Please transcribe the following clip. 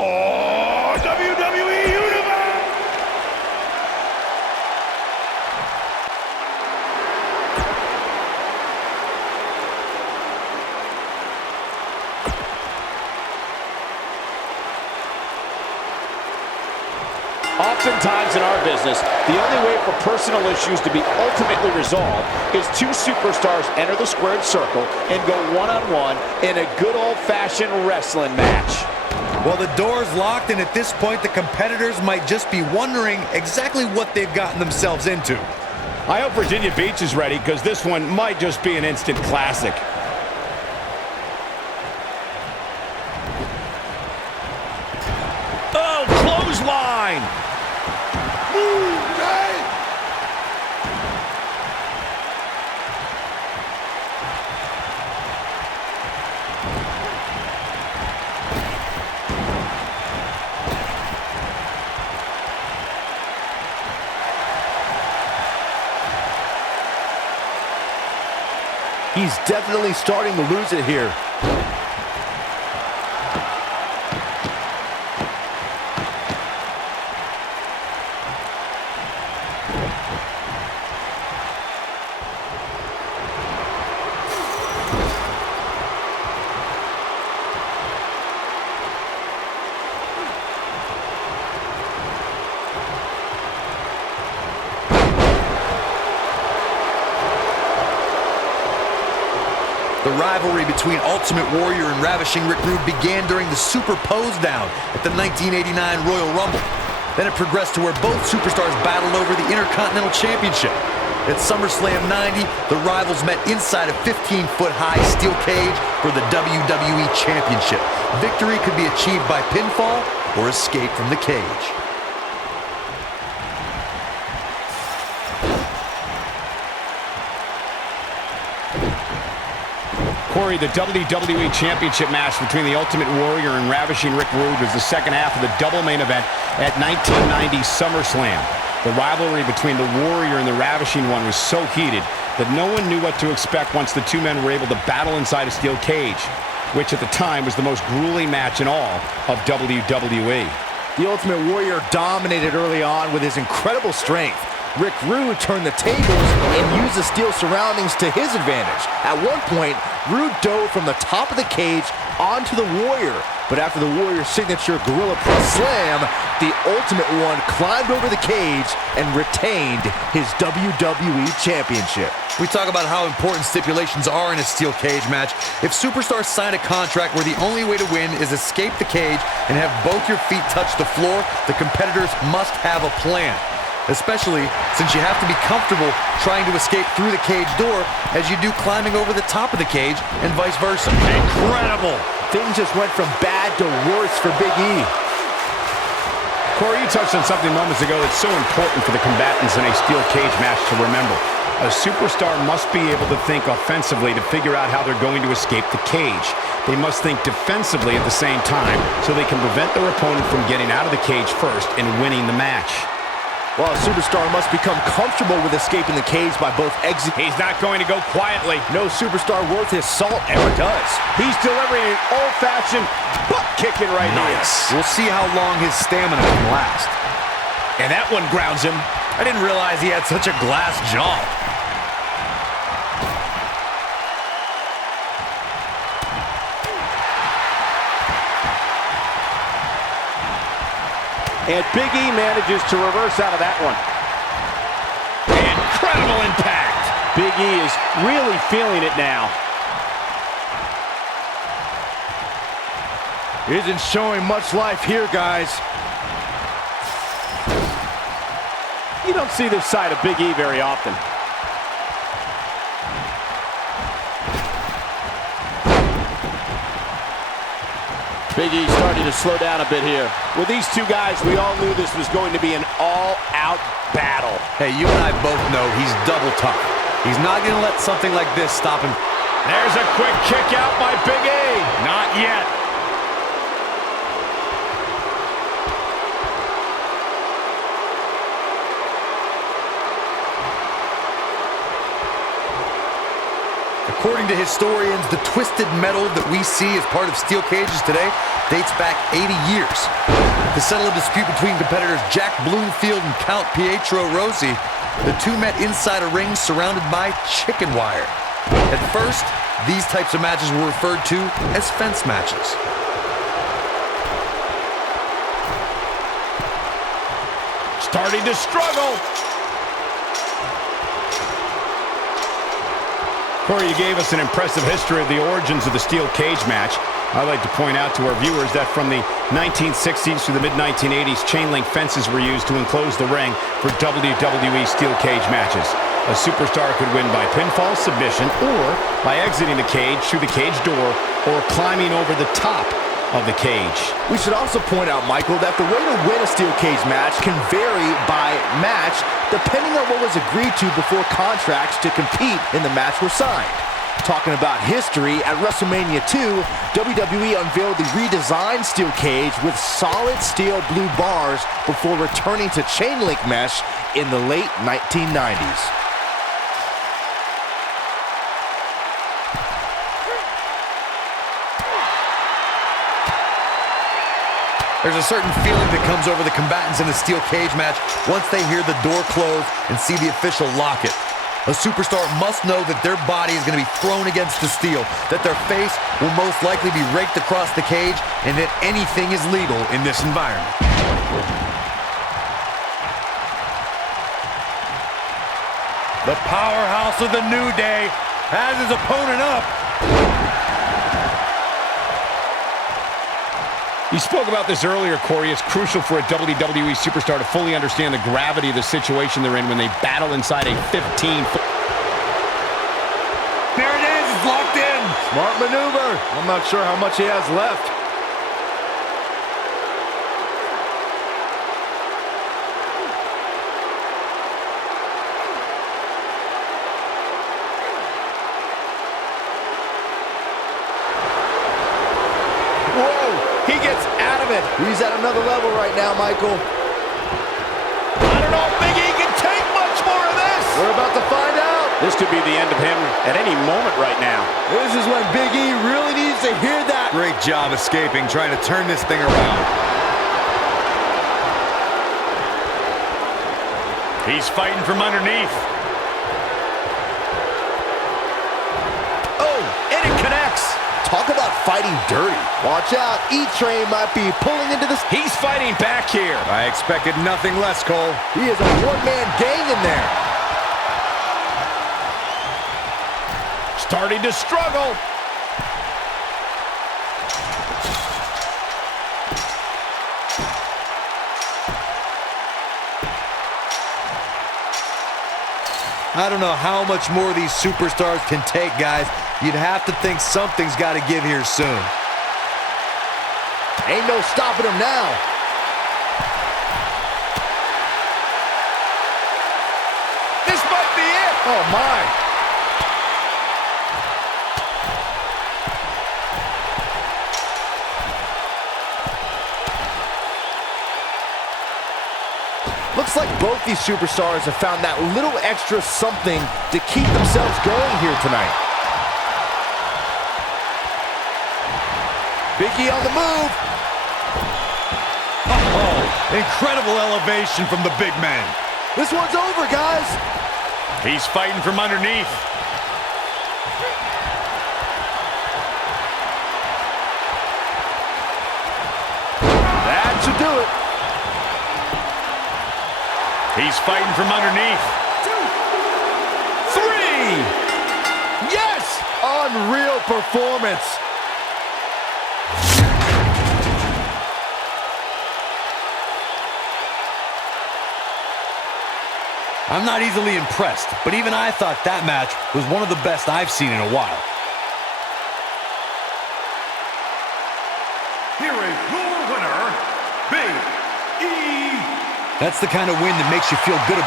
Oh, WWE Universe! Oftentimes in our business, the only way for personal issues to be ultimately resolved is two superstars enter the squared circle and go one-on-one in a good old-fashioned wrestling match. Well, the door's locked, and at this point, the competitors might just be wondering exactly what they've gotten themselves into. I hope Virginia Beach is ready, because this one might just be an instant classic. Oh, clothesline! He's definitely starting to lose it here. The rivalry between Ultimate Warrior and Ravishing Rick Rude began during the Super Pose Down at the 1989 Royal Rumble. Then it progressed to where both superstars battled over the Intercontinental Championship. At SummerSlam 90, the rivals met inside a 15-foot-high steel cage for the WWE Championship. Victory could be achieved by pinfall or escape from the cage. Corey, the WWE Championship match between the Ultimate Warrior and Ravishing Rick Rude was the second half of the double main event at 1990 SummerSlam. The rivalry between the Warrior and the Ravishing One was so heated that no one knew what to expect once the two men were able to battle inside a steel cage, which at the time was the most grueling match in all of WWE. The Ultimate Warrior dominated early on with his incredible strength. Rick Rude turned the tables and used the steel surroundings to his advantage. At one point, Rude dove from the top of the cage onto the Warrior. But after the Warrior's signature Gorilla Press Slam, the Ultimate One climbed over the cage and retained his WWE Championship. We talk about how important stipulations are in a steel cage match. If superstars sign a contract where the only way to win is escape the cage and have both your feet touch the floor, the competitors must have a plan. Especially since you have to be comfortable trying to escape through the cage door as you do climbing over the top of the cage and vice versa. Incredible! Things just went from bad to worse for Big E. Corey, you touched on something moments ago that's so important for the combatants in a steel cage match to remember. A superstar must be able to think offensively to figure out how they're going to escape the cage. They must think defensively at the same time so they can prevent their opponent from getting out of the cage first and winning the match. Well, a superstar must become comfortable with escaping the cage by both exit. He's not going to go quietly. No superstar worth his salt ever does. He's delivering an old-fashioned butt-kicking right now. Nice. We'll see how long his stamina can last. And that one grounds him. I didn't realize he had such a glass jaw. And Big E manages to reverse out of that one. Incredible impact. Big E is really feeling it now. Isn't showing much life here, guys. You don't see this side of Big E very often. Big E starting to slow down a bit here. With these two guys, we all knew this was going to be an all-out battle. Hey, you and I both know he's double tough. He's not going to let something like this stop him. There's a quick kick out by Big E. Not yet. The According to historians, the twisted metal that we see as part of steel cages today dates back 80 years. To settle a dispute between competitors Jack Bloomfield and Count Pietro Rossi, the two met inside a ring surrounded by chicken wire. At first, these types of matches were referred to as fence matches. Starting to struggle. Corey, you gave us an impressive history of the origins of the steel cage match. I'd like to point out to our viewers that from the 1960s through the mid-1980s, chain link fences were used to enclose the ring for WWE steel cage matches. A superstar could win by pinfall, submission, or by exiting the cage through the cage door or climbing over the top of the cage. We should also point out, Michael, that the way to win a steel cage match can vary by match depending on what was agreed to before contracts to compete in the match were signed. Talking about history, at WrestleMania 2, WWE unveiled the redesigned steel cage with solid steel blue bars before returning to chain link mesh in the late 1990s. There's a certain feeling that comes over the combatants in a steel cage match once they hear the door close and see the official lock it. A superstar must know that their body is going to be thrown against the steel, that their face will most likely be raked across the cage, and that anything is legal in this environment. The powerhouse of the New Day has his opponent up. You spoke about this earlier, Corey. It's crucial for a WWE superstar to fully understand the gravity of the situation they're in when they battle inside a 15-foot... There it is, it's locked in. Smart maneuver. I'm not sure how much he has left. He gets out of it. He's at another level right now, Michael. I don't know if Big E can take much more of this. We're about to find out. This could be the end of him at any moment right now. This is when Big E really needs to hear that. Great job escaping, trying to turn this thing around. He's fighting from underneath. Oh, and it connects. Talk about fighting dirty. Watch out, E-Train might be pulling into this. He's fighting back here. I expected nothing less, Cole. He is a one-man gang in there. Starting to struggle. I don't know how much more these superstars can take, guys. You'd have to think something's got to give here soon. Ain't no stopping him now. This might be it. Oh, my. Looks like both these superstars have found that little extra something to keep themselves going here tonight. Big E on the move. Oh, incredible elevation from the big man. This one's over, guys. He's fighting from underneath. That should do it. He's fighting from underneath. 2, 3. Yes! Unreal performance. I'm not easily impressed, but even I thought that match was one of the best I've seen in a while. Here is your winner, Big E. That's the kind of win that makes you feel good about